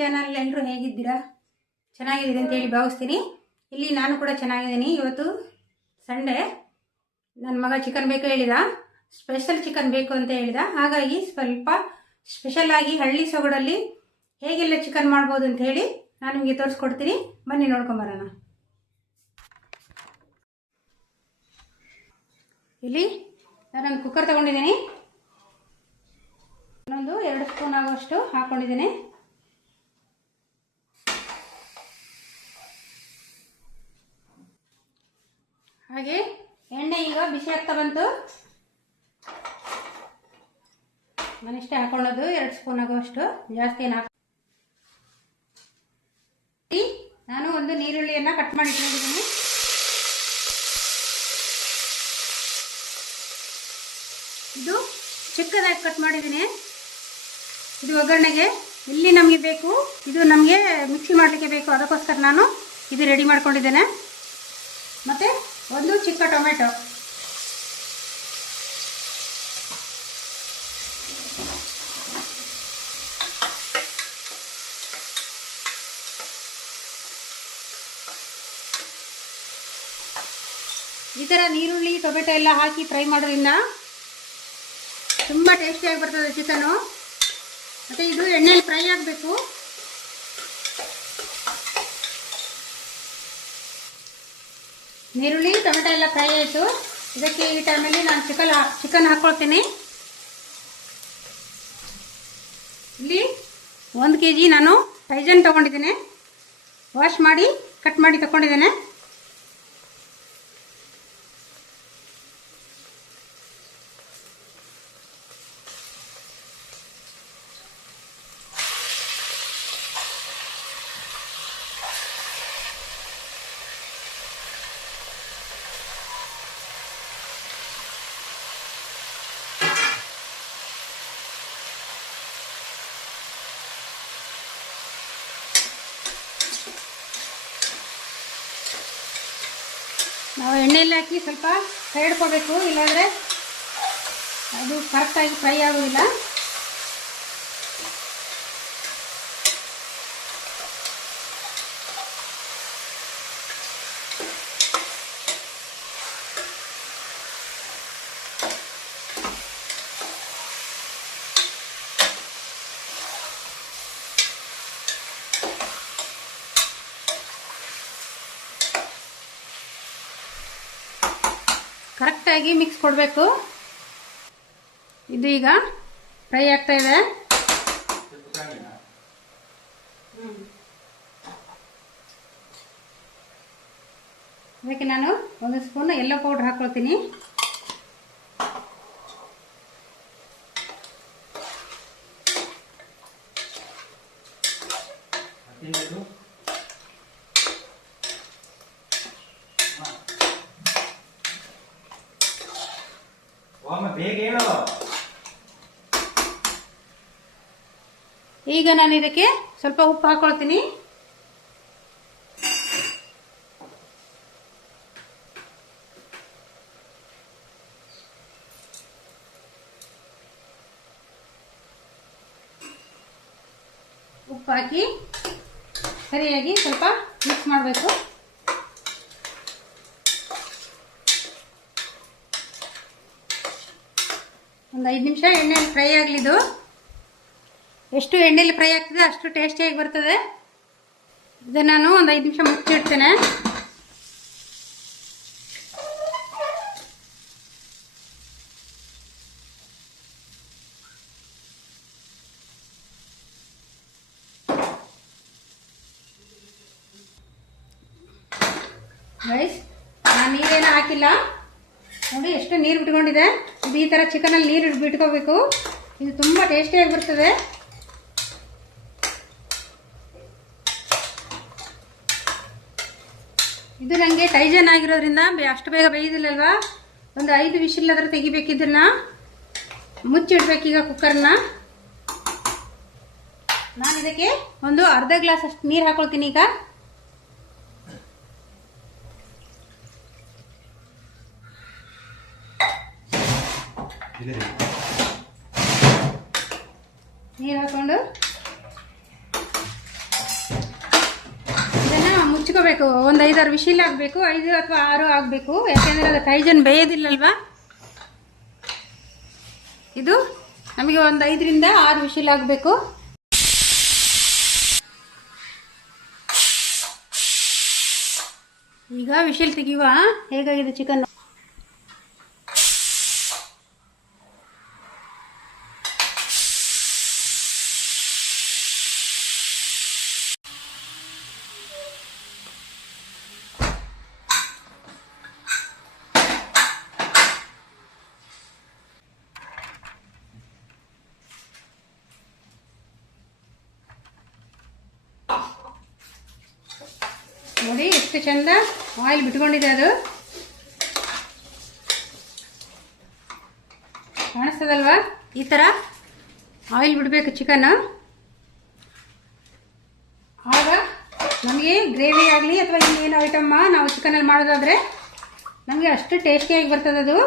Channel. ಎಲ್ಲರೂ ಹೇಗಿದ್ದೀರಾ? ಚೆನ್ನಾಗಿದ್ದೀರಿ ಅಂತ ಹೇಳಿ ಭಾವಿಸ್ತೀನಿ. ಇಲ್ಲಿ ನಾನು ಕೂಡ ಚೆನ್ನಾಗಿದ್ದೀನಿ. ಇವತ್ತು ಸಂಡೇ. ನನ್ನ ಮಗ ಚಿಕನ್ ಬೇಕು ಹೇಳಿದ, ಸ್ಪೆಷಲ್ ಚಿಕನ್ ಬೇಕು ಅಂತ ಹೇಳಿದ. ಹಾಗಾಗಿ ಸ್ವಲ್ಪ ಸ್ಪೆಷಲ್ ಆಗಿ ಹಳ್ಳಿ ಸೊಗಡಲ್ಲಿ ಹೇಗೆಲ್ಲ ಚಿಕನ್ ಮಾಡ್ಬೋದು ಅಂತ ಹೇಳಿ ನಾನು ನಿಮಗೆ ತೋರಿಸ್ಕೊಡ್ತೀನಿ. ಬನ್ನಿ ನೋಡ್ಕೊಂಬರೋಣ. ಇಲ್ಲಿ ನಾನೊಂದು ಕುಕ್ಕರ್ ತಗೊಂಡಿದ್ದೀನಿ. ಇನ್ನೊಂದು 2 ಸ್ಪೂನ್ ಆಗುವಷ್ಟು ಹಾಕೊಂಡಿದ್ದೀನಿ. ಹಾಗೆ ಎಣ್ಣೆ ಈಗ ಬಿಸಿ ಆಗ್ತಾ ಬಂತು. ನಾನಿಷ್ಟೇ ಹಾಕೊಳ್ಳೋದು, 2 ಸ್ಪೂನ್ ಆಗುವಷ್ಟು, ಜಾಸ್ತಿ ಏನು ನಾನು ಒಂದು ನೀರುಳ್ಳಿಯನ್ನು ಕಟ್ ಮಾಡಿ ಇಟ್ಕೊಂಡಿದ್ದೀನಿ. ಇದು ಚಿಕ್ಕದಾಗಿ ಕಟ್ ಮಾಡಿದ್ದೀನಿ. ಇದು ಒಗ್ಗರಣೆಗೆ ಇಲ್ಲಿ ನಮಗೆ ಬೇಕು, ಇದು ನಮಗೆ ಮಿಕ್ಸಿ ಮಾಡಲಿಕ್ಕೆ ಬೇಕು, ಅದಕ್ಕೋಸ್ಕರ ನಾನು ಇದು ರೆಡಿ ಮಾಡ್ಕೊಂಡಿದ್ದೇನೆ. ಮತ್ತು ಒಂದು ಚಿಕ್ಕ ಟೊಮೆಟೊ, ಈ ಥರ ನೀರುಳ್ಳಿ ಟೊಮೆಟೊ ಎಲ್ಲ ಹಾಕಿ ಫ್ರೈ ಮಾಡೋದ್ರಿಂದ ತುಂಬ ಟೇಸ್ಟಿಯಾಗಿ ಬರ್ತದೆ ಚಿಕನು. ಮತ್ತು ಇದು ಎಣ್ಣೆಯಲ್ಲಿ ಫ್ರೈ ಆಗಬೇಕು. ನೀರುಳ್ಳಿ ಟೊಮೆಟೊ ಎಲ್ಲ ಫ್ರೈ ಆಯಿತು. ಇದಕ್ಕೆ ಈ ಟೈಮಲ್ಲಿ ನಾನು ಚಿಕನ್ ಹಾಕ್ಕೊಳ್ತೀನಿ. ಇಲ್ಲಿ 1 kg ನಾನು ಟೈಜನ್ ತೊಗೊಂಡಿದ್ದೇನೆ. ವಾಶ್ ಮಾಡಿ ಕಟ್ ಮಾಡಿ ತಗೊಂಡಿದ್ದೇನೆ. ನಾವು ಎಣ್ಣೆಯಲ್ಲಿ ಹಾಕಿ ಸ್ವಲ್ಪ ಫ್ರೈ ಹಿಡ್ಕೋಬೇಕು, ಇಲ್ಲಾಂದರೆ ಅದು ಕರೆಕ್ಟಾಗಿ ಫ್ರೈ ಆಗೋದಿಲ್ಲ. ಕರೆಕ್ಟಾಗಿ ಮಿಕ್ಸ್ ಕೊಡಬೇಕು. ಇದು ಈಗ ಫ್ರೈ ಆಗ್ತಾ ಇದೆ. ಅದಕ್ಕೆ ನಾನು 1 ಸ್ಪೂನ್ ಯೆಲ್ಲೋ ಪೌಡರ್ ಹಾಕ್ಕೊಳ್ತೀನಿ. ಈಗ ನಾನು ಇದಕ್ಕೆ ಸ್ವಲ್ಪ ಉಪ್ಪು ಹಾಕೊಳ್ತೀನಿ. ಉಪ್ಪು ಹಾಕಿ ಸರಿಯಾಗಿ ಸ್ವಲ್ಪ ಮಿಕ್ಸ್ ಮಾಡಬೇಕು. ಒಂದು 5 ನಿಮಿಷ ಎಣ್ಣೆಯಲ್ಲಿ ಫ್ರೈ ಆಗಲಿದ್ದು. ಎಷ್ಟು ಎಣ್ಣೆಯಲ್ಲಿ ಫ್ರೈ ಆಗ್ತದೆ ಅಷ್ಟು ಟೇಸ್ಟಿಯಾಗಿ ಬರ್ತದೆ. ಇದನ್ನು ನಾನು ಒಂದು 5 ನಿಮಿಷ ಮುಚ್ಚಿಡ್ತೇನೆ. ಗೈಸ್, ನಾನು ನೀರೇನು ಹಾಕಿಲ್ಲ ನೋಡಿ, ಎಷ್ಟು ನೀರು ಬಿಟ್ಕೊಂಡಿದೆ. ಇದು ಈ ಥರ ಚಿಕನಲ್ಲಿ ನೀರು ಬಿಟ್ಕೋಬೇಕು. ಇದು ತುಂಬ ಟೇಸ್ಟಿಯಾಗಿ ಬರ್ತದೆ. ಇದು ನನಗೆ ಟೈಜನ್ ಆಗಿರೋದ್ರಿಂದ ಅಷ್ಟು ಬೇಗ ಬೇಯೋದಿಲ್ಲಲ್ವಾ. ಒಂದು 5 ವಿಷಲ್ ಆದರೂ ತೆಗಿಬೇಕು. ಇದನ್ನು ಮುಚ್ಚಿಡ್ಬೇಕೀಗ ಕುಕ್ಕರ್ನ. ನಾನು ಇದಕ್ಕೆ ಒಂದು ಅರ್ಧ ಗ್ಲಾಸ್ ಅಷ್ಟು ನೀರು ಹಾಕೊಳ್ತೀನಿ. ಈಗ ನೀರು ಹಾಕೊಂಡು ಮುಚ್ಕೋಬೇಕು. ಒಂದು 5-6 ವಿಶಿಲ್ ಆಗಬೇಕು, 5 ಅಥವಾ 6 ಆಗಬೇಕು, ಯಾಕೆಂದರೆ ಅದು ಕೈಜನ್ ಬೇಯೋದಿಲ್ಲಲ್ವಾ. ಇದು ನಮಗೆ ಒಂದು 5ರಿಂದ 6 ವಿಶಿಲ್ ಆಗಬೇಕು. ಈಗ ವಿಶಿಲ್ ತೆಗೆಯುವ. ಹೇಗಾಗಿದೆ ಚಿಕನ್? ನೋಡಿ ಎಷ್ಟು ಚಂದ ಆಯಿಲ್ ಬಿಟ್ಕೊಂಡಿದೆ. ಅದು ಕಾಣಿಸ್ತದಲ್ವಾ? ಈ ಥರ ಆಯಿಲ್ ಬಿಡಬೇಕು ಚಿಕನ್. ಆಗ ನಮಗೆ ಗ್ರೇವಿ ಆಗಲಿ ಅಥವಾ ಇನ್ನೇನು ಐಟಮ್ಮ ನಾವು ಚಿಕನಲ್ಲಿ ಮಾಡೋದಾದರೆ ನಮಗೆ ಅಷ್ಟು ಟೇಸ್ಟಿಯಾಗಿ ಬರ್ತದೆ ಅದು.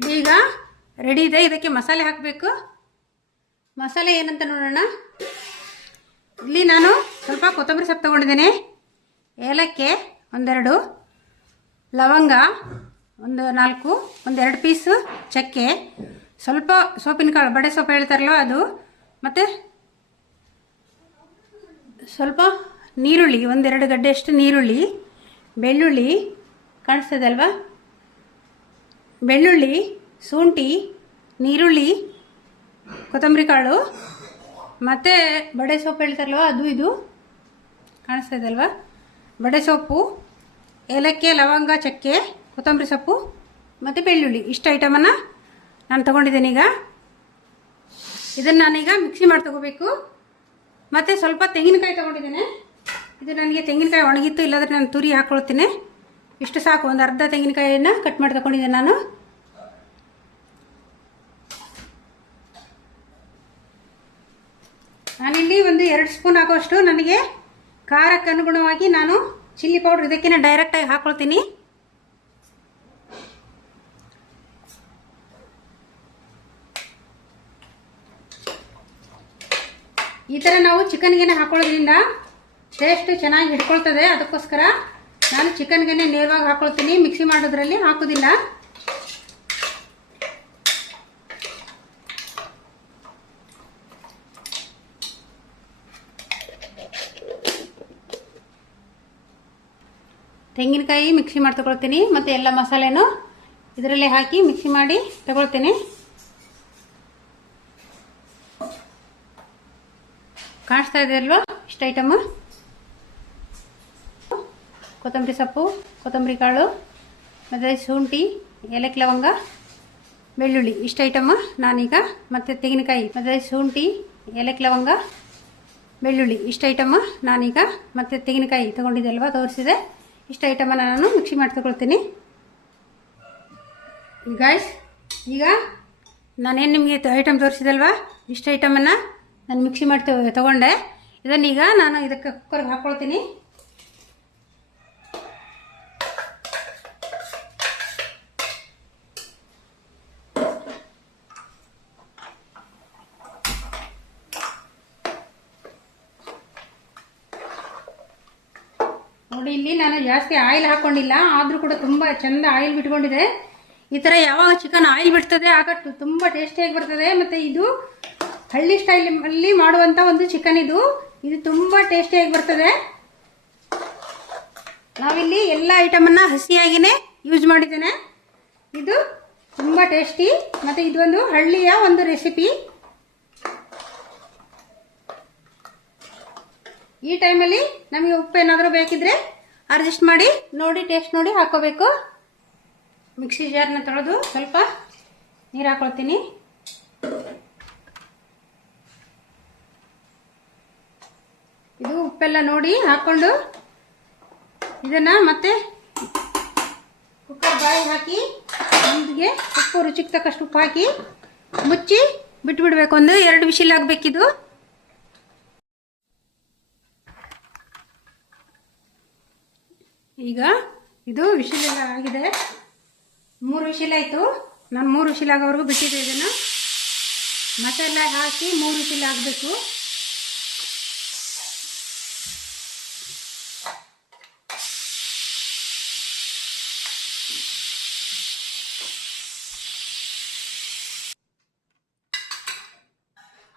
ಇದೀಗ ರೆಡಿ ಇದೆ. ಇದಕ್ಕೆ ಮಸಾಲೆ ಹಾಕಬೇಕು. ಮಸಾಲೆ ಏನಂತ ನೋಡೋಣ. ಇಲ್ಲಿ ನಾನು ಸ್ವಲ್ಪ ಕೊತ್ತಂಬರಿ ಸೊಪ್ಪು ತೊಗೊಂಡಿದ್ದೇನೆ, ಏಲಕ್ಕಿ 1-2, ಲವಂಗ 1-4, 1-2 ಪೀಸು ಚಕ್ಕೆ, ಸ್ವಲ್ಪ ಸೊಪ್ಪಿನ ಕಾಳು, ಬಡೆ ಸೊಪ್ಪು ಹೇಳ್ತಾರಲ್ವ ಅದು, ಮತ್ತು ಸ್ವಲ್ಪ ನೀರುಳ್ಳಿ, 1-2 ಗಡ್ಡೆಯಷ್ಟು ನೀರುಳ್ಳಿ, ಬೆಳ್ಳುಳ್ಳಿ ಕಾಣಿಸ್ತದೆ ಅಲ್ವಾ, ಬೆಳ್ಳುಳ್ಳಿ, ಶುಂಠಿ, ನೀರುಳ್ಳಿ, ಕೊತ್ತಂಬರಿ ಕಾಳು, ಮತ್ತು ಬಡೆ ಸೊಪ್ಪು ಹೇಳ್ತಾರಲ್ವ ಅದು, ಇದು ಕಾಣಿಸ್ತಾ ಇದೆ ಅಲ್ವಾ. ಬಡೆ ಸೊಪ್ಪು, ಏಲಕ್ಕಿ, ಲವಂಗ, ಚಕ್ಕೆ, ಕೊತ್ತಂಬರಿ ಸೊಪ್ಪು ಮತ್ತು ಬೆಳ್ಳುಳ್ಳಿ, ಇಷ್ಟು ಐಟಮನ್ನು ನಾನು ತೊಗೊಂಡಿದ್ದೇನೆ. ಈಗ ಇದನ್ನು ನಾನೀಗ ಮಿಕ್ಸಿ ಮಾಡಿ ತೊಗೋಬೇಕು. ಮತ್ತು ಸ್ವಲ್ಪ ತೆಂಗಿನಕಾಯಿ ತೊಗೊಂಡಿದ್ದೇನೆ. ಇದು ನನಗೆ ತೆಂಗಿನಕಾಯಿ ಒಣಗಿತ್ತು, ಇಲ್ಲಾಂದರೆ ನಾನು ತುರಿ ಹಾಕ್ಕೊಳ್ತೀನಿ. ಇಷ್ಟು ಸಾಕು. ಒಂದು ಅರ್ಧ ತೆಂಗಿನಕಾಯಿಯನ್ನು ಕಟ್ ಮಾಡಿ ತೊಗೊಂಡಿದ್ದೇನೆ ನಾನು. ನಾನಿಲ್ಲಿ ಒಂದು 2 ಸ್ಪೂನ್ ಹಾಕೋಷ್ಟು ನನಗೆ ಖಾರಕ್ಕೆ ಅನುಗುಣವಾಗಿ ನಾನು ಚಿಲ್ಲಿ ಪೌಡ್ರ್ ಇದಕ್ಕಿಂತ ಡೈರೆಕ್ಟಾಗಿ ಹಾಕ್ಕೊಳ್ತೀನಿ. ಈ ಥರ ನಾವು ಚಿಕನ್ಗೆ ಹಾಕೊಳ್ಳೋದ್ರಿಂದ ಟೇಸ್ಟ್ ಚೆನ್ನಾಗಿ ಹಿಡ್ಕೊಳ್ತದೆ. ಅದಕ್ಕೋಸ್ಕರ ನಾನು ಚಿಕನ್ಗೆ ನೇರವಾಗಿ ಹಾಕ್ಕೊಳ್ತೀನಿ, ಮಿಕ್ಸಿ ಮಾಡೋದ್ರಲ್ಲಿ ಹಾಕೋದಿಲ್ಲ. ತೆಂಗಿನಕಾಯಿ ಮಿಕ್ಸಿ ಮಾಡಿ ತಗೊಳ್ತೀನಿ, ಮತ್ತು ಎಲ್ಲ ಮಸಾಲೆನೂ ಇದರಲ್ಲೇ ಹಾಕಿ ಮಿಕ್ಸಿ ಮಾಡಿ ತಗೊಳ್ತೀನಿ. ಕಾಣಿಸ್ತಾ ಇದೆ ಅಲ್ವಾ ಇಷ್ಟು ಐಟಮು. ಕೊತ್ತಂಬರಿ ಸೊಪ್ಪು, ಕೊತ್ತಂಬರಿ ಕಾಳು, ಮತ್ತು ಶುಂಠಿ, ಏಲಕ್ಕಿ, ಲವಂಗ, ಬೆಳ್ಳುಳ್ಳಿ, ಇಷ್ಟು ಐಟಮು ನಾನೀಗ, ಮತ್ತು ತೆಂಗಿನಕಾಯಿ, ಮತ್ತು ಶುಂಠಿ, ಏಲಕ್ಕಿ, ಲವಂಗ, ಬೆಳ್ಳುಳ್ಳಿ, ಇಷ್ಟು ಐಟಮು ನಾನೀಗ, ಮತ್ತು ತೆಂಗಿನಕಾಯಿ ತೊಗೊಂಡಿದ್ದೆ ಅಲ್ವಾ ತೋರಿಸಿದೆ. ಇಷ್ಟು ಐಟಮನ್ನು ನಾನು ಮಿಕ್ಸಿ ಮಾಡಿ ತಗೊಳ್ತೀನಿ. ಗಾಯ್ಸ್, ಈಗ ನಾನೇನು ನಿಮಗೆ ಐಟಮ್ ತೋರಿಸಿದಲ್ವಾ, ಇಷ್ಟು ಐಟಮನ್ನು ನಾನು ಮಿಕ್ಸಿ ಮಾಡಿ ತೊಗೊಂಡೆ. ಇದನ್ನೀಗ ನಾನು ಇದಕ್ಕೆ ಕುಕ್ಕರ್ಗೆ ಹಾಕ್ಕೊಳ್ತೀನಿ. ನೋಡಿ, ಇಲ್ಲಿ ನಾನು ಜಾಸ್ತಿ ಆಯಿಲ್ ಹಾಕ್ಕೊಂಡಿಲ್ಲ, ಆದರೂ ಕೂಡ ತುಂಬ ಚೆಂದ ಆಯಿಲ್ ಬಿಟ್ಕೊಂಡಿದೆ. ಈ ಥರ ಯಾವಾಗ ಚಿಕನ್ ಆಯಿಲ್ ಬಿಡ್ತದೆ ಆಗ ತುಂಬ ಟೇಸ್ಟಿಯಾಗಿ ಬರ್ತದೆ. ಮತ್ತು ಇದು ಹಳ್ಳಿ ಸ್ಟೈಲಲ್ಲಿ ಮಾಡುವಂಥ ಒಂದು ಚಿಕನ್. ಇದು ತುಂಬ ಟೇಸ್ಟಿಯಾಗಿ ಬರ್ತದೆ. ನಾವಿಲ್ಲಿ ಎಲ್ಲ ಐಟಮನ್ನು ಹಸಿಯಾಗಿಯೇ ಯೂಸ್ ಮಾಡಿದ್ದೇನೆ. ಇದು ತುಂಬ ಟೇಸ್ಟಿ, ಮತ್ತು ಇದೊಂದು ಹಳ್ಳಿಯ ಒಂದು ರೆಸಿಪಿ. ಈ ಟೈಮಲ್ಲಿ ನಮಗೆ ಉಪ್ಪು ಏನಾದರೂ ಬೇಕಿದ್ರೆ ಅಡ್ಜಸ್ಟ್ ಮಾಡಿ ನೋಡಿ, ಟೇಸ್ಟ್ ನೋಡಿ ಹಾಕೋಬೇಕು. ಮಿಕ್ಸಿ ಜಾರ್ನ ತೊಳೆದು ಸ್ವಲ್ಪ ನೀರು ಹಾಕೊಳ್ತೀನಿ. ಇದು ಉಪ್ಪೆಲ್ಲ ನೋಡಿ ಹಾಕ್ಕೊಂಡು ಇದನ್ನು ಮತ್ತೆ ಕುಕ್ಕರ್ ಬಾಯಿ ಹಾಕಿ ಮುಂದಿಗೆ ಉಪ್ಪು ರುಚಿಗೆ ತಕ್ಕಷ್ಟು ಉಪ್ಪು ಹಾಕಿ ಮುಚ್ಚಿ ಬಿಟ್ಬಿಡ್ಬೇಕು. ಒಂದು 2 ವಿಶಿಲ್ ಆಗಬೇಕಿದು. ಈಗ ಇದು ವಿಶಿಲ್ ಎಲ್ಲ ಆಗಿದೆ, 3 ವಿಶಿಲ್ ಆಯಿತು. ನಾನು 3 ವಿಶಿಲ್ ಆಗೋವರೆಗೂ ಬಿಟ್ಟಿದ್ದೆ. ಇದನ್ನು ಮಸಾಲೆ ಹಾಕಿ 3 ವಿಶಿಲ್ ಆಗಬೇಕು.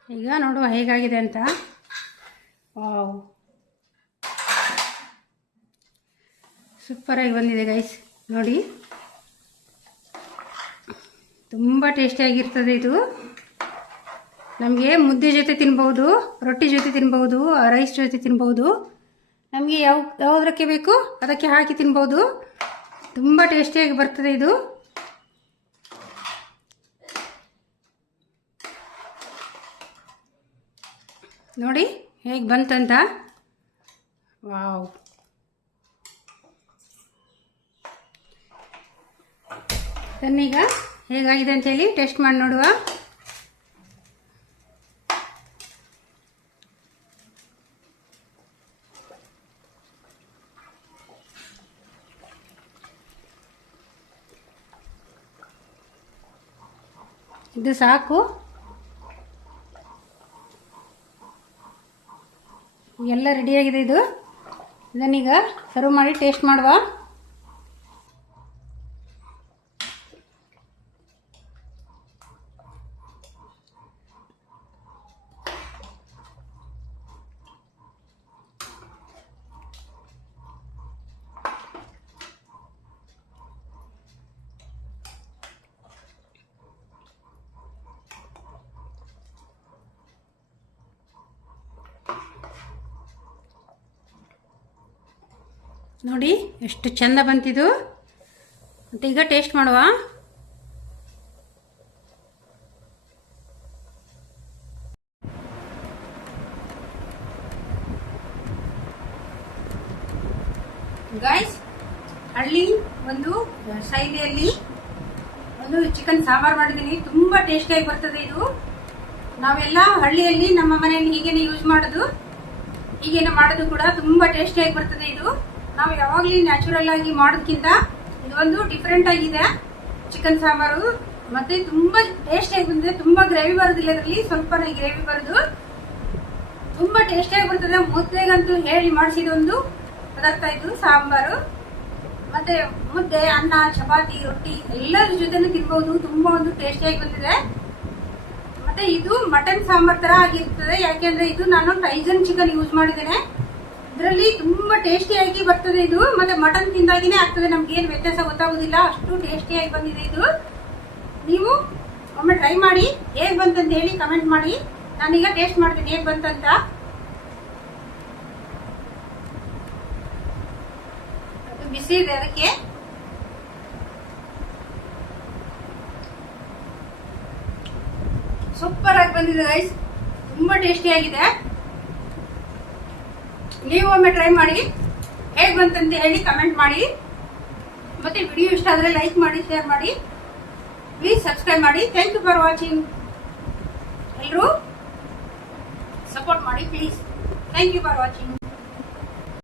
ಈಗ ನೋಡುವ ಹೇಗಾಗಿದೆ ಅಂತ. ವಾವ್, ಸೂಪರಾಗಿ ಬಂದಿದೆ ಗೈಸ್. ನೋಡಿ, ತುಂಬ ಟೇಸ್ಟಿಯಾಗಿರ್ತದೆ ಇದು. ನಮಗೆ ಮುದ್ದೆ ಜೊತೆ ತಿನ್ಬೋದು, ರೊಟ್ಟಿ ಜೊತೆ ತಿನ್ಬೋದು, ರೈಸ್ ಜೊತೆ ತಿನ್ಬೋದು. ನಮಗೆ ಯಾವುದಕ್ಕೆ ಬೇಕು ಅದಕ್ಕೆ ಹಾಕಿ ತಿನ್ಬೋದು. ತುಂಬ ಟೇಸ್ಟಿಯಾಗಿ ಬರ್ತದೆ ಇದು. ನೋಡಿ ಹೇಗೆ ಬಂತಂತ. ವಾವ್, ಇದನ್ನೀಗ ಹೇಗಾಗಿದೆ ಅಂತೇಳಿ ಟೇಸ್ಟ್ ಮಾಡಿ ನೋಡುವ. ಇದು ಸಾಕು, ಎಲ್ಲ ರೆಡಿಯಾಗಿದೆ ಇದು. ಇದನ್ನೀಗ ಸರ್ವ್ ಮಾಡಿ ಟೇಸ್ಟ್ ಮಾಡುವ. ನೋಡಿ ಎಷ್ಟು ಚಂದ ಬಂತಿದು. ಮತ್ತು ಈಗ ಟೇಸ್ಟ್ ಮಾಡುವ. ಗೈಸ್, ಹಳ್ಳಿ ಒಂದು ಶೈಲಿಯಲ್ಲಿ ಒಂದು ಚಿಕನ್ ಸಾಂಬಾರ್ ಮಾಡಿದ್ದೀನಿ. ತುಂಬ ಟೇಸ್ಟಿಯಾಗಿ ಬರ್ತದೆ ಇದು. ನಾವೆಲ್ಲ ಹಳ್ಳಿಯಲ್ಲಿ ನಮ್ಮ ಮನೆಯಲ್ಲಿ ಹೀಗೇನೆ ಯೂಸ್ ಮಾಡೋದು, ಹೀಗೇನೆ ಮಾಡೋದು ಕೂಡ ತುಂಬ ಟೇಸ್ಟಿಯಾಗಿ ಬರ್ತದೆ ಇದು. ನಾವು ಯಾವಾಗಲೂ ನ್ಯಾಚುರಲ್ ಆಗಿ ಮಾಡೋದಕ್ಕಿಂತ ಇದು ಒಂದು ಡಿಫ್ರೆಂಟ್ ಆಗಿದೆ ಚಿಕನ್ ಸಾಂಬಾರು. ಮತ್ತೆ ತುಂಬಾ ಟೇಸ್ಟಿಯಾಗಿ ಬಂದಿದೆ. ತುಂಬಾ ಗ್ರೇವಿ ಬರೋದಿಲ್ಲ ಇದರಲ್ಲಿ, ಸ್ವಲ್ಪನೇ ಗ್ರೇವಿ ಬರೋದು. ತುಂಬಾ ಟೇಸ್ಟಿಯಾಗಿ ಬರ್ತದೆ. ಮುದ್ದೆಗಂತೂ ಹೇಳಿ ಮಾಡಿಸಿದ ಒಂದು ಪದಾರ್ಥ ಇದು ಸಾಂಬಾರು. ಮತ್ತೆ ಮುದ್ದೆ, ಅನ್ನ, ಚಪಾತಿ, ರೊಟ್ಟಿ ಎಲ್ಲರ ಜೊತೆನೂ ತಿನ್ಬಹುದು. ತುಂಬಾ ಒಂದು ಟೇಸ್ಟಿಯಾಗಿ ಬಂದಿದೆ. ಮತ್ತೆ ಇದು ಮಟನ್ ಸಾಂಬಾರ್ ತರ ಆಗಿರ್ತದೆ, ಯಾಕೆಂದ್ರೆ ಇದು ನಾನು ಟೈಸನ್ ಚಿಕನ್ ಯೂಸ್ ಮಾಡಿದ್ದೇನೆ. ಇದರಲ್ಲಿ ತುಂಬಾ ಟೇಸ್ಟಿಯಾಗಿ ಬರ್ತದೆ ಇದು. ಮತ್ತೆ ಮಟನ್ ತಿಂದಾಗಿನೇ ಆಗ್ತದೆ, ನಮ್ಗೆ ಏನು ವ್ಯತ್ಯಾಸ ಗೊತ್ತಾಗುದಿಲ್ಲ, ಅಷ್ಟು ಟೇಸ್ಟಿಯಾಗಿ ಬಂದಿದೆ ಇದು. ನೀವು ಒಮ್ಮೆ ಟ್ರೈ ಮಾಡಿ, ಹೇಗ್ ಬಂತಂತ ಹೇಳಿ ಕಮೆಂಟ್ ಮಾಡಿ. ನಾನೀಗ ಟೇಸ್ಟ್ ಮಾಡ್ತೀನಿ ಹೇಗ್ ಬಂತಂತ. ಅದು ಬಿಸಿ ಇದೆ, ಅದಕ್ಕೆ ಸೂಪರ್ ಆಗಿ ಬಂದಿದೆ ಗೈಸ್. ತುಂಬಾ ಟೇಸ್ಟಿಯಾಗಿದೆ. ನೀವು ಒಮ್ಮೆ ಟ್ರೈ ಮಾಡಿ, ಹೇಗ್ ಬಂತಂತ ಹೇಳಿ ಕಮೆಂಟ್ ಮಾಡಿ. ಮತ್ತೆ ವಿಡಿಯೋ ಇಷ್ಟ ಆದ್ರೆ ಲೈಕ್ ಮಾಡಿ, ಶೇರ್ ಮಾಡಿ, ಪ್ಲೀಸ್ ಸಬ್ಸ್ಕ್ರೈಬ್ ಮಾಡಿ. Thank you for watching. ಎಲ್ಲರೂ ಸಪೋರ್ಟ್ ಮಾಡಿ please. Thank you for watching.